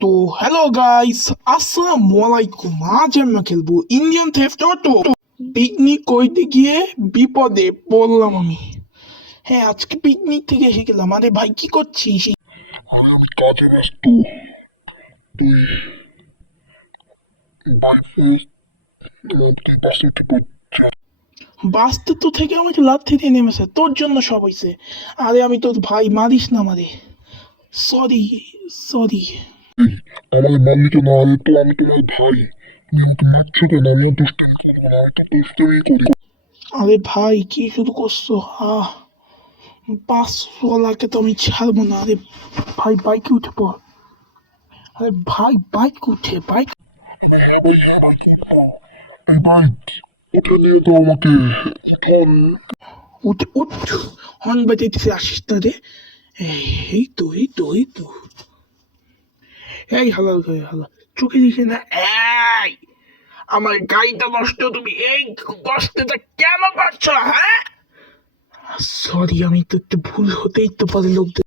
তো hello guys, আসসালামু আলাইকুম। আজ আমরা খেলবো ইন্ডিয়ান থেফট অটো। পিকনিক করতে গিয়ে বিপদে পড়লাম আমি। হ্যাঁ, আজকে পিকনিক থেকে এসে গেলাম। আরে ভাই, কি করছিস? কাজে ব্যস্ত। তুই বাইকে বাসে উঠে পড়। বাসতে তো থেকে আমাকে লাথি দিয়ে নেমেছে, তোর জন্য সব হয়েছে। আরে আমি তোর ভাই, মারিস না আমারে। Sorry, sorry. আমার মালিকে না আমি তো তোমার ভাই, কিন্তু ইচ্ছে কেন আমি দুষ্টামি করবো না, আমি তো দুষ্টামি করি। আরে ভাই, কি শুরু করছো? বাসওয়ালাকে তো আমি ছাড়বো না। আরে ভাই, বাইকে উঠে পড়। আরে ভাই, বাইক উঠে, বাইক এই বাইক উঠে নিয়ে তো আমাকে ধর। উঠ উঠ। হর্ন বাজাইতেছে, আসিস না রে। এই এই তো, এই তো, এই তো। এই হালাল করে হালা, চোখে দেখে না। এই, আমার গাড়িটা নষ্ট, তুমি এই কষ্টটা কেন করছো? হ্যাঁ, সরি, আমি তো একটু ভুল হতেই তো পারে লোকদের।